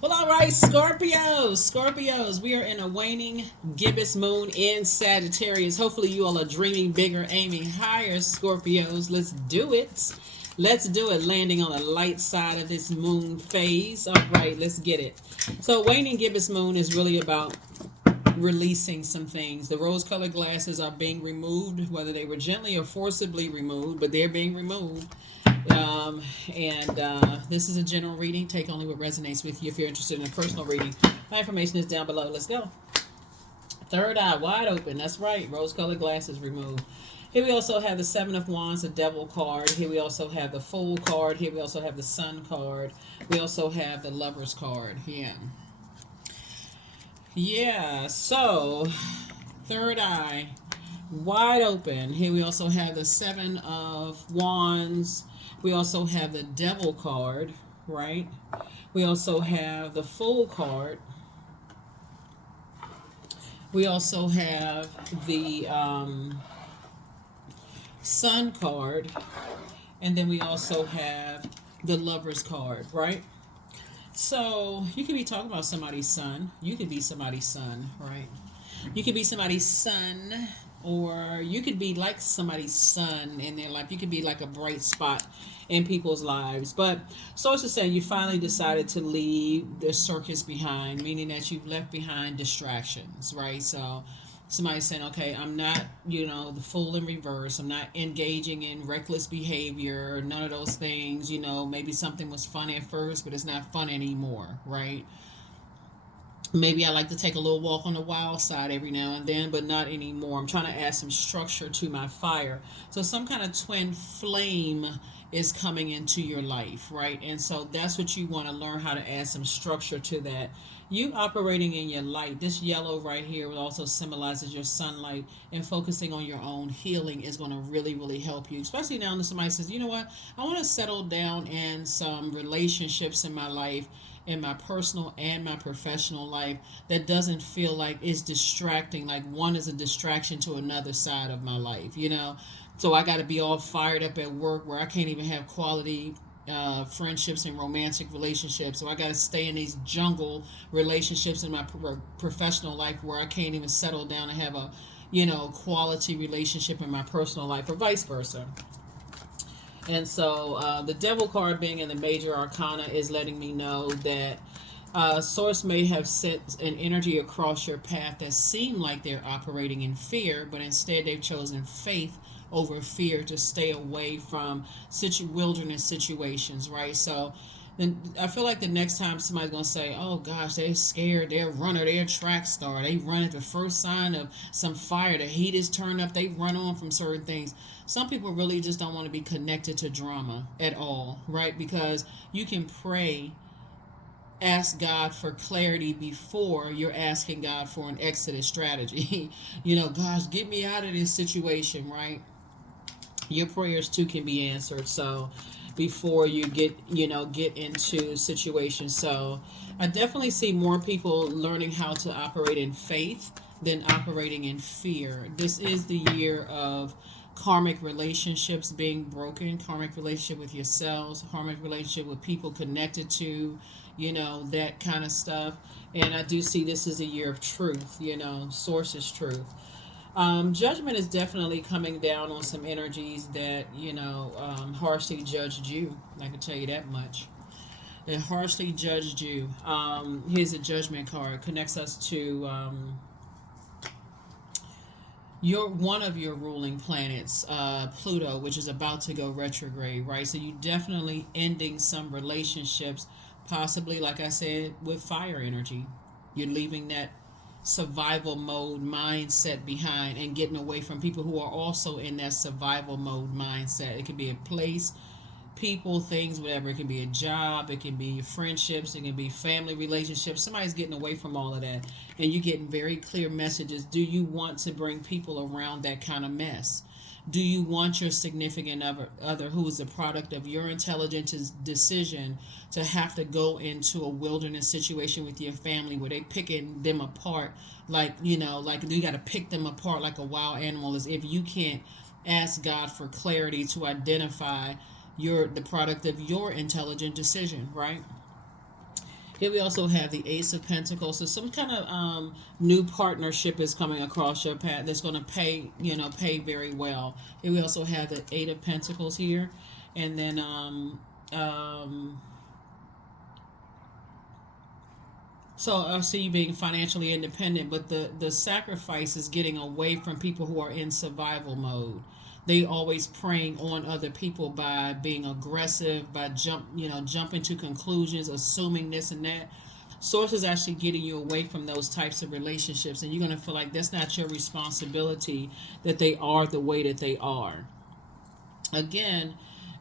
Well, all right, Scorpios, we are in a waning gibbous moon in Sagittarius. Hopefully, you all are dreaming bigger, aiming higher, Scorpios. Let's do it. Let's do it. Landing on the light side of this moon phase. All right, let's get it. So, waning gibbous moon is really about releasing some things. The rose colored glasses are being removed, whether they were gently or forcibly removed, but they're being removed. And this is a general reading. Take only what resonates with you. If you're interested in a personal reading, my information is down below. Let's go. Third eye wide open. That's right. Rose colored glasses removed. Here we also have the Seven of Wands, the Devil card. Here we also have the Fool card. Here we also have the Sun card. We also have the Lovers card. Yeah. Yeah. So, third eye wide open. Here we also have the Seven of Wands. We also have the Devil card, right? We also have the Fool card. We also have the Sun card. And then we also have the Lovers card, right? So you could be talking about somebody's son. You could be somebody's son, right? You could be somebody's son, or you could be like somebody's son in their life. You could be like a bright spot in people's lives. But sources say you finally decided to leave the circus behind, meaning that you've left behind distractions, right? So somebody's saying, okay, I'm not, the fool in reverse. I'm not engaging in reckless behavior, none of those things. Maybe something was fun at first, but it's not fun anymore, right? Maybe I like to take a little walk on the wild side every now and then, but not anymore. I'm trying to add some structure to my fire. So some kind of twin flame is coming into your life, right? And so that's what you want to learn, how to add some structure to that. You operating in your light. This yellow right here also symbolizes your sunlight, and focusing on your own healing is going to really, really help you. Especially now that somebody says, you know what, I want to settle down in some relationships in my life, in my personal and my professional life, that doesn't feel like it's distracting, like one is a distraction to another side of my life. So I got to be all fired up at work where I can't even have quality friendships and romantic relationships. So I got to stay in these jungle relationships in my professional life where I can't even settle down and have a quality relationship in my personal life, or vice versa. And so the Devil card being in the major arcana is letting me know that Source may have sent an energy across your path that seemed like they're operating in fear, but instead they've chosen faith over fear to stay away from wilderness situations, right? So then I feel like the next time somebody's gonna say, "Oh gosh, they're scared. They're a runner. They're a track star. They run at the first sign of some fire. The heat is turned up. They run on from certain things." Some people really just don't want to be connected to drama at all, right? Because you can pray, ask God for clarity before you're asking God for an exodus strategy. Gosh, get me out of this situation, right? Your prayers too can be answered. So before you get into situations. So I definitely see more people learning how to operate in faith than operating in fear. This is the year of karmic relationships being broken, karmic relationship with yourselves, karmic relationship with people connected to, that kind of stuff. And I do see this is a year of truth, source's truth. Judgment is definitely coming down on some energies that, harshly judged you. I can tell you that much. That harshly judged you. Here's a judgment card. Connects us to your one of your ruling planets, Pluto, which is about to go retrograde, right? So you definitely ending some relationships, possibly, like I said, with fire energy. You're leaving that survival mode mindset behind and getting away from people who are also in that survival mode mindset. It could be a place, people, things, whatever. It can be a job, it can be friendships, it can be family relationships. Somebody's getting away from all of that, and you're getting very clear messages. Do you want to bring people around that kind of mess? Do you want your significant other who is a product of your intelligent decision to have to go into a wilderness situation with your family where they picking them apart, like like you got to pick them apart like a wild animal, as if you can't ask God for clarity to identify the product of your intelligent decision, right? Here we also have the Ace of Pentacles. So some kind of new partnership is coming across your path that's going to pay, pay very well. Here we also have the Eight of Pentacles here, and then so I see you being financially independent, but the sacrifice is getting away from people who are in survival mode. They always preying on other people by being aggressive, by jumping to conclusions, assuming this and that. Source is actually getting you away from those types of relationships, and you're going to feel like that's not your responsibility, that they are the way that they are. Again,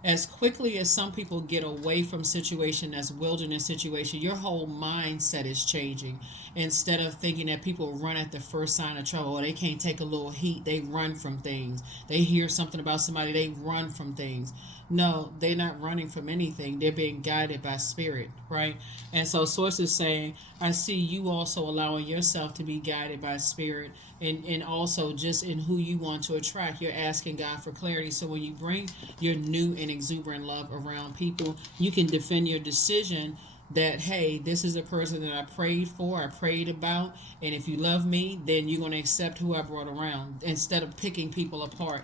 as quickly as some people get away from situation as wilderness situation, your whole mindset is changing. Instead of thinking that people run at the first sign of trouble, or they can't take a little heat, they run from things. They hear something about somebody, they run from things. No, they're not running from anything. They're being guided by spirit, right? And so source is saying, I see you also allowing yourself to be guided by spirit, and also just in who you want to attract. You're asking God for clarity. So when you bring your new and exuberant love around people, you can defend your decision that, hey, this is a person that I prayed for, I prayed about, and if you love me, then you're going to accept who I brought around instead of picking people apart.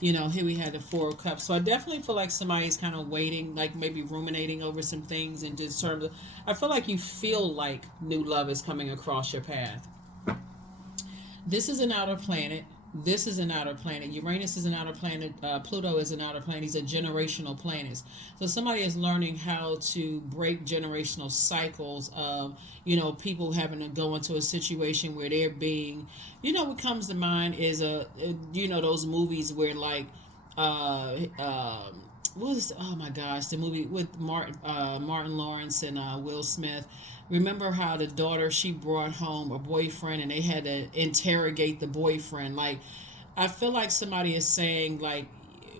Here we had the Four of Cups. So I definitely feel like somebody's kind of waiting, like maybe ruminating over some things, and just sort of, I feel like you feel like new love is coming across your path. This is an outer planet. This is an outer planet. Uranus is an outer planet. Pluto is an outer planet. These are generational planets. So somebody is learning how to break generational cycles of, people having to go into a situation where they're being, what comes to mind is those movies where like, what is, oh my gosh, the movie with Martin Lawrence and Will Smith. Remember how the daughter, she brought home a boyfriend and they had to interrogate the boyfriend. Like, I feel like somebody is saying, like,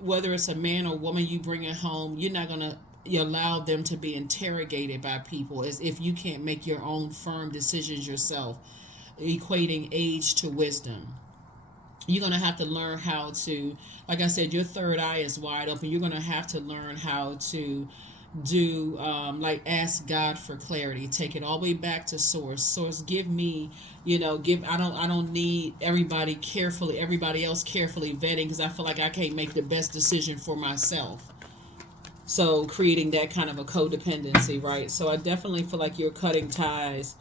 whether it's a man or woman you bring it home, you're not going to allow them to be interrogated by people, as if you can't make your own firm decisions yourself, equating age to wisdom. You're going to have to learn how to, like I said, your third eye is wide open. You're going to have to learn how to do like ask God for clarity. Take it all the way back to source. Give me, I don't need everybody else carefully vetting, because I feel like I can't make the best decision for myself. So creating that kind of a codependency, right? So I definitely feel like you're cutting ties,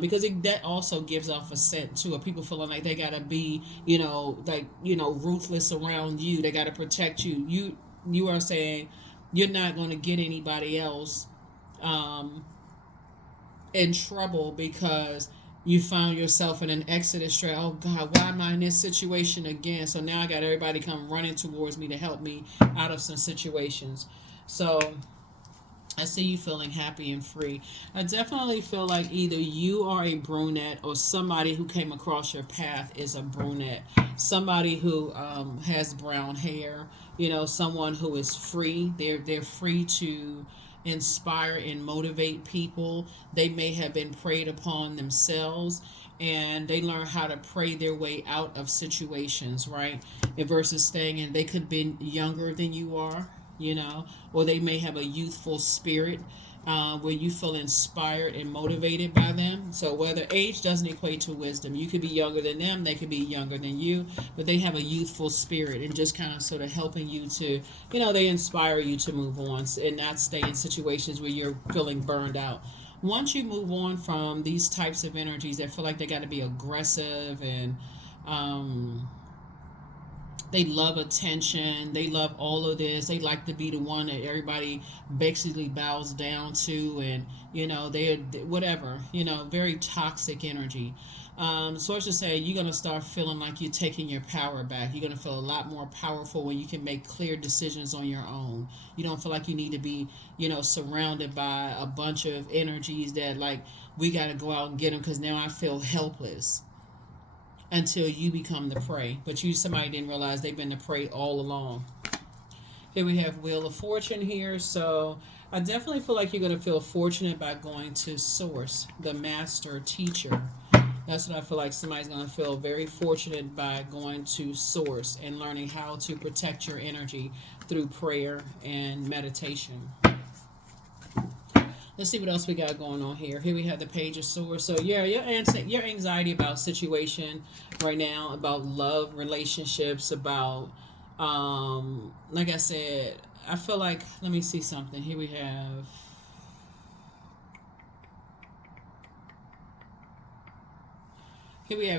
because that also gives off a scent too, of people feeling like they gotta be, ruthless around you. They gotta protect you. You are saying you're not going to get anybody else in trouble because you found yourself in an exodus trail. Oh God, why am I in this situation again? So now I got everybody come running towards me to help me out of some situations. So I see you feeling happy and free. I definitely feel like either you are a brunette or somebody who came across your path is a brunette. Somebody who has brown hair, someone who is free. They're free to inspire and motivate people. They may have been preyed upon themselves, and they learn how to pray their way out of situations, right? And versus staying in, they could be younger than you are, or they may have a youthful spirit where you feel inspired and motivated by them. So whether age doesn't equate to wisdom, you could be younger than them, they could be younger than you, but they have a youthful spirit and just kind of sort of helping you to, they inspire you to move on and not stay in situations where you're feeling burned out. Once you move on from these types of energies that feel like they got to be aggressive and they love attention. They love all of this. They like to be the one that everybody basically bows down to, and they're whatever. Very toxic energy. Sources say you're gonna start feeling like you're taking your power back. You're gonna feel a lot more powerful when you can make clear decisions on your own. You don't feel like you need to be, surrounded by a bunch of energies that like we got to go out and get them because now I feel helpless. Until you become the prey. But somebody didn't realize they've been the prey all along. Here we have Wheel of Fortune here. So I definitely feel like you're going to feel fortunate by going to Source, the master teacher. That's what I feel like somebody's going to feel very fortunate by going to Source and learning how to protect your energy through prayer and meditation. Let's see what else we got going on here. Here we have the Page of Swords. So yeah, your anxiety about situation right now, about love, relationships, about like I said, I feel like, let me see something. Here we have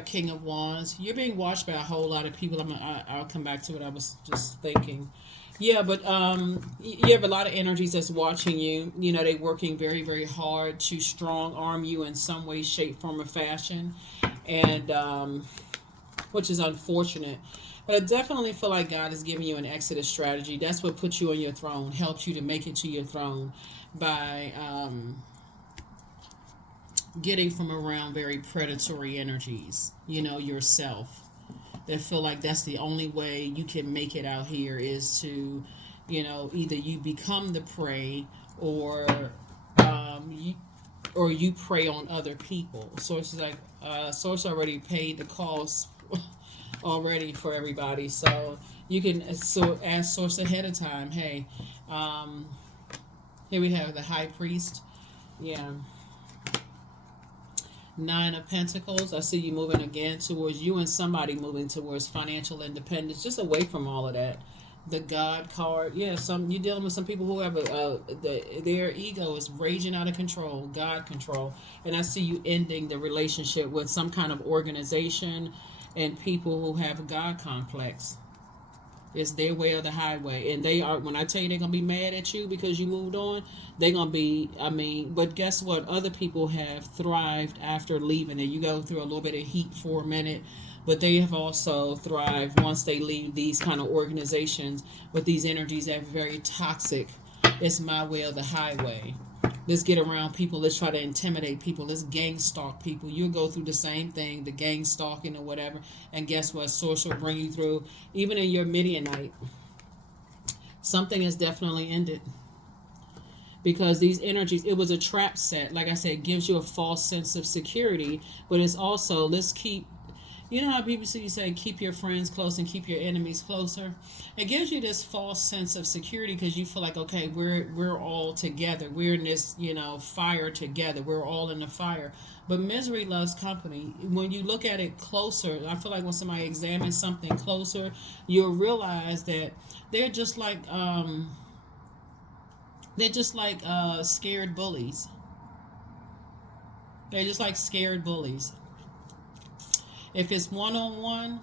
King of Wands. You're being watched by a whole lot of people. I'll come back to what I was just thinking. Yeah, but you have a lot of energies that's watching you. You know, they're working very, very hard to strong arm you in some way, shape, form, or fashion, and which is unfortunate. But I definitely feel like God is giving you an exodus strategy. That's what puts you on your throne, helps you to make it to your throne by getting from around very predatory energies, you know, yourself. That feel like that's the only way you can make it out here is to, you know, either you become the prey or you, you prey on other people. So it's like Source already paid the cost already for everybody. So you can ask Source ahead of time. Hey, here we have the High Priest. Yeah. Nine of Pentacles. I see you moving again towards you and somebody moving towards financial independence, just away from all of that. The God card. Yeah, you're dealing with some people who have their ego is raging out of control, God control. And I see you ending the relationship with some kind of organization and people who have a God complex. It's their way or the highway. And they are, when I tell you they're going to be mad at you because you moved on, they're going to be, but guess what? Other people have thrived after leaving. And you go through a little bit of heat for a minute, but they have also thrived once they leave these kind of organizations with these energies that are very toxic. It's my way or the highway. Let's get around people. Let's try to intimidate people. Let's gang stalk people. You'll go through the same thing, the gang stalking or whatever. And guess what? Source will bring you through. Even in your Midianite, something has definitely ended. Because these energies, it was a trap set. Like I said, it gives you a false sense of security. But it's also, let's keep, you know how people say, keep your friends close and keep your enemies closer? It gives you this false sense of security because you feel like, okay, we're all together. We're in this, you know, fire together. We're all in the fire. But misery loves company. When you look at it closer, I feel like when somebody examines something closer, you'll realize that they're just like scared bullies. They're just like scared bullies. If it's one-on-one,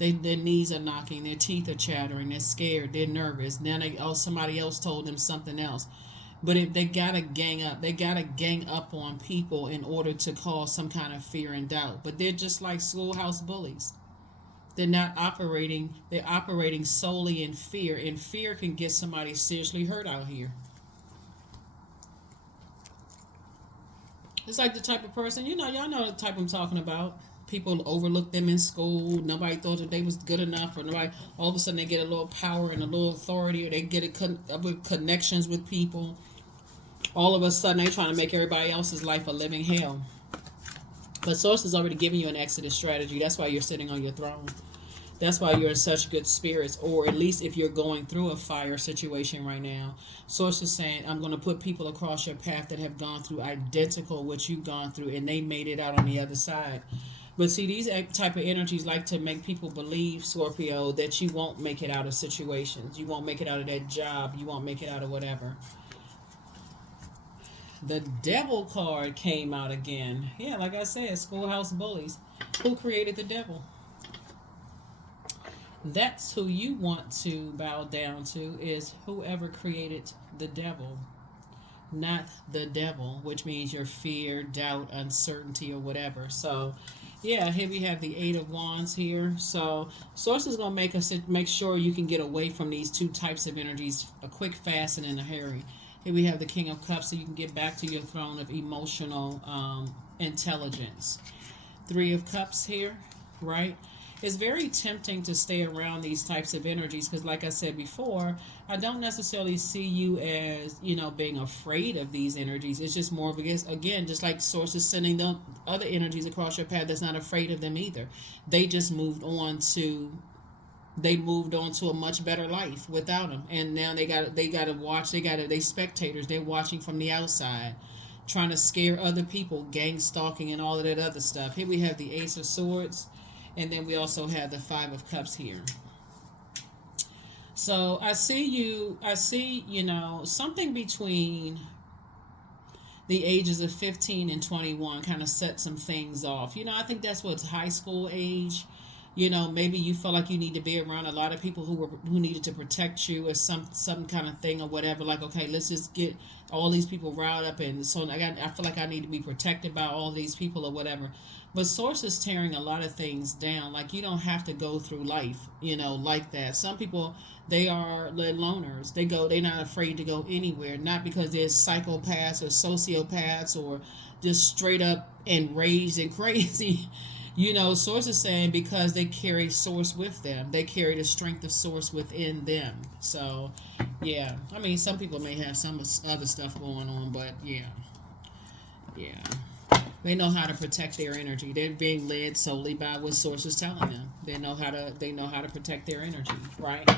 their knees are knocking, their teeth are chattering, they're scared, they're nervous. Now somebody else told them something else. But if they gotta gang up, they gotta gang up on people in order to cause some kind of fear and doubt. But they're just like schoolhouse bullies. They're not operating, they're operating solely in fear, and fear can get somebody seriously hurt out here. It's like the type of person, you know, y'all know the type I'm talking about. People overlook them in school. Nobody thought that they was good enough, or nobody. All of a sudden, they get a little power and a little authority, or they get connections with people. All of a sudden, they're trying to make everybody else's life a living hell. But Source is already giving you an exodus strategy. That's why you're sitting on your throne. That's why you're in such good spirits, or at least if you're going through a fire situation right now. Source is saying, I'm going to put people across your path that have gone through identical what you've gone through, and they made it out on the other side. But see, these type of energies like to make people believe, Scorpio, that you won't make it out of situations. You won't make it out of that job. You won't make it out of whatever. The Devil card came out again. Yeah, like I said, schoolhouse bullies. Who created the devil? That's who you want to bow down to, is whoever created the devil. Not the devil, which means your fear, doubt, uncertainty, or whatever. So yeah, here we have the Eight of Wands here. So Source is going to make sure you can get away from these two types of energies, a quick, fast, and in a hurry. Here we have the King of Cups, so you can get back to your throne of emotional intelligence. Three of Cups here, right? It's very tempting to stay around these types of energies because, like I said before, I don't necessarily see you as, you know, being afraid of these energies. It's just more of, again, just like Source is sending them other energies across your path that's not afraid of them either. They just moved on to they moved on to a much better life without him, and now they got to watch. They spectators. They're watching from the outside, trying to scare other people, gang stalking, and all of that other stuff. Here we have the Ace of Swords, and then we also have the Five of Cups here. So I see you. I see, something between the ages of 15 and 21 kind of set some things off. I think that's what's high school age. Maybe you felt like you need to be around a lot of people who needed to protect you, or some kind of thing or whatever. Like, okay, let's just get all these people riled up, and so I feel like I need to be protected by all these people or whatever. But Source is tearing a lot of things down. Like, you don't have to go through life, like that. Some people, they're loners. They're not afraid to go anywhere, not because they're psychopaths or sociopaths or just straight up enraged and crazy. Source is saying because they carry Source with them. They carry the strength of Source within them. So, yeah. I mean, some people may have some other stuff going on, but yeah. Yeah. They know how to protect their energy. They're being led solely by what Source is telling them. They know how to protect their energy, right?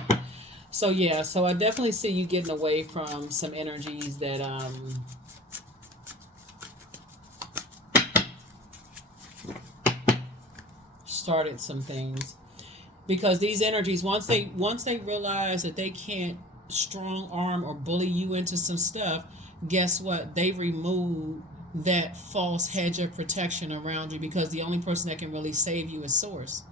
So yeah, so I definitely see you getting away from some energies that started some things, because these energies, once they realize that they can't strong arm or bully you into some stuff, guess what? They remove that false hedge of protection around you, because the only person that can really save you is Source.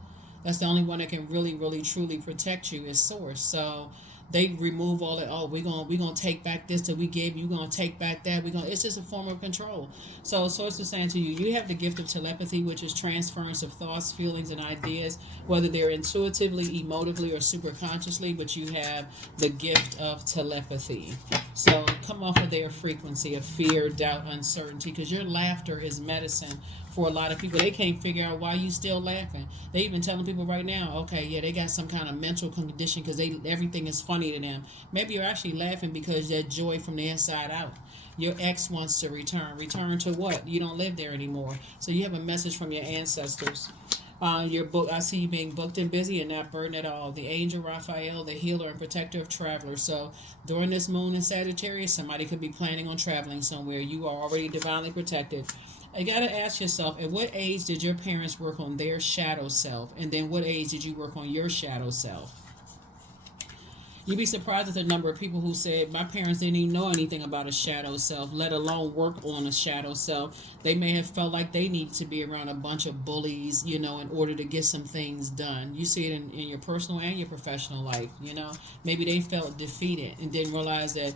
That's the only one that can really, really, truly protect you is Source. So they remove all that. Oh, we're gonna take back this that we gave you. We're gonna take back that. It's just a form of control. So Source is saying to you, you have the gift of telepathy, which is transference of thoughts, feelings, and ideas, whether they're intuitively, emotively, or super consciously. But you have the gift of telepathy. So come off of their frequency of fear, doubt, uncertainty, because your laughter is medicine for a lot of people. They can't figure out why you still laughing. They even telling people right now, okay, yeah, they got some kind of mental condition because everything is funny to them. Maybe you're actually laughing because that joy from the inside out. Your ex wants to return. Return to what? You don't live there anymore. So you have a message from your ancestors. Your book, I see you being booked and busy and not burdened at all. The angel Raphael, the healer and protector of travelers. So during this moon in Sagittarius, somebody could be planning on traveling somewhere. You are already divinely protected. You got to ask yourself, at what age did your parents work on their shadow self? And then what age did you work on your shadow self? You'd be surprised at the number of people who said, my parents didn't even know anything about a shadow self, let alone work on a shadow self. They may have felt like they needed to be around a bunch of bullies, in order to get some things done. You see it in your personal and your professional life, Maybe they felt defeated and didn't realize that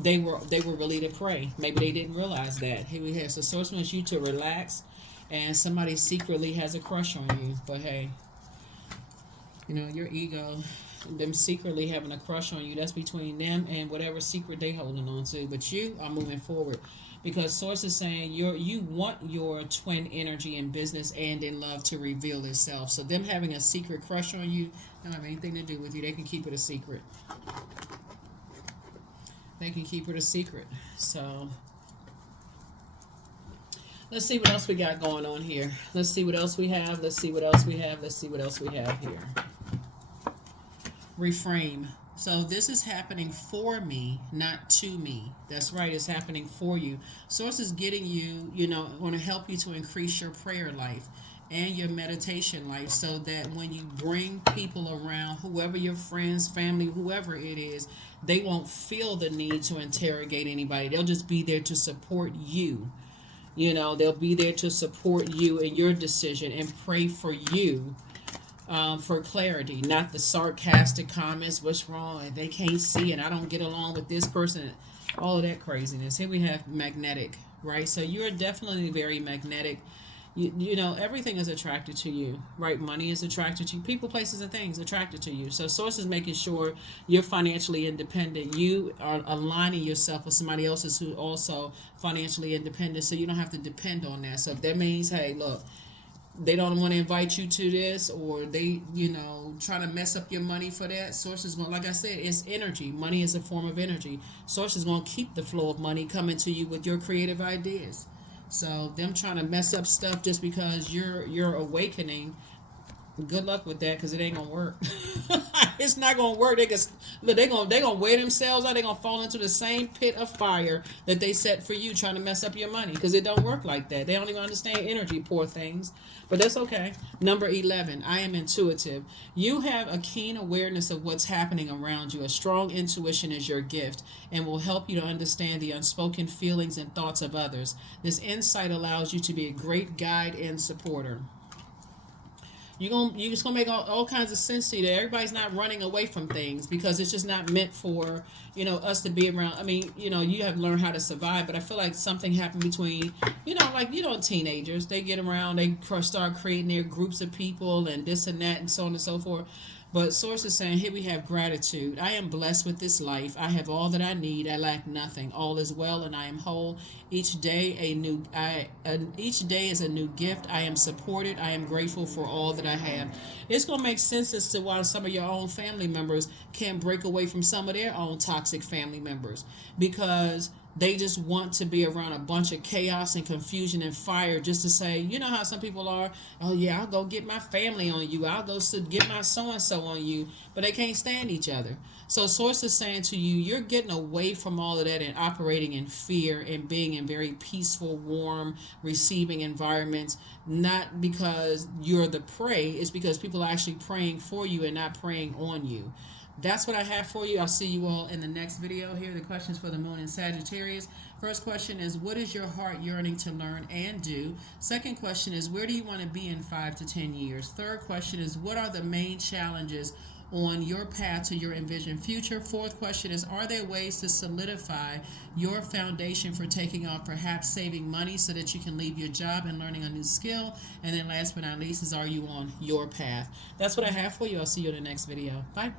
they were really to pray. Maybe they didn't realize that. Here we have, so Source wants you to relax, and somebody secretly has a crush on you. But hey, your ego, them secretly having a crush on you, that's between them and whatever secret they holding on to. But you are moving forward, because Source is saying you want your twin energy in business and in love to reveal itself. So them having a secret crush on you don't have anything to do with you. They can keep it a secret. They can keep it a secret. So let's see what else we got going on here. Let's see what else we have. Let's see what else we have. Let's see what else we have here. Reframe. So this is happening for me, not to me. That's right. It's happening for you. Source is getting you, want to help you to increase your prayer life and your meditation life, so that when you bring people around, whoever your friends, family, whoever it is, they won't feel the need to interrogate anybody. They'll just be there to support you. They'll be there to support you in your decision and pray for you, for clarity, not the sarcastic comments. What's wrong? They can't see, and I don't get along with this person. All of that craziness. Here we have magnetic, right? So you're definitely very magnetic. Everything is attracted to you, right? Money is attracted to you. People, places, and things attracted to you. So Source is making sure you're financially independent. You are aligning yourself with somebody else's who also financially independent, so you don't have to depend on that. So if that means, hey, look, they don't want to invite you to this, or they, trying to mess up your money for that, Source is going, like I said, it's energy. Money is a form of energy. Source is going to keep the flow of money coming to you with your creative ideas. So them trying to mess up stuff just because you're awakening, Good luck with that, because it ain't gonna work. It's not gonna work. They gonna wear themselves out. They gonna fall into the same pit of fire that they set for you, trying to mess up your money, because it don't work like that. They don't even understand energy, poor things. But that's okay. Number 11, I am intuitive. You have a keen awareness of what's happening around you. A strong intuition is your gift and will help you to understand the unspoken feelings and thoughts of others. This insight allows you to be a great guide and supporter. You just gonna make all kinds of sense to you that everybody's not running away from things, because it's just not meant for us to be around. I mean, you have learned how to survive, but I feel like something happened between teenagers. They get around, they start creating their groups of people and this and that and so on and so forth. But Source is saying, here we have gratitude. I am blessed with this life. I have all that I need. I lack nothing. All is well, and I am whole. Each day each day is a new gift. I am supported. I am grateful for all that I have. It's gonna make sense as to why some of your own family members can't break away from some of their own toxic family members, because they just want to be around a bunch of chaos and confusion and fire, just to say, you know how some people are, oh yeah, I'll go get my family on you, I'll go get my so-and-so on you, but they can't stand each other. So Source is saying to you, you're getting away from all of that and operating in fear and being in very peaceful, warm, receiving environments, not because you're the prey, it's because people are actually praying for you and not praying on you. That's what I have for you. I'll see you all in the next video. Here are the questions for the moon in Sagittarius. First question is, what is your heart yearning to learn and do? Second question is, where do you want to be in 5 to 10 years? Third question is, what are the main challenges on your path to your envisioned future? Fourth question is, are there ways to solidify your foundation for taking off, perhaps saving money so that you can leave your job and learning a new skill? And then last but not least is, are you on your path? That's what I have for you. I'll see you in the next video. Bye.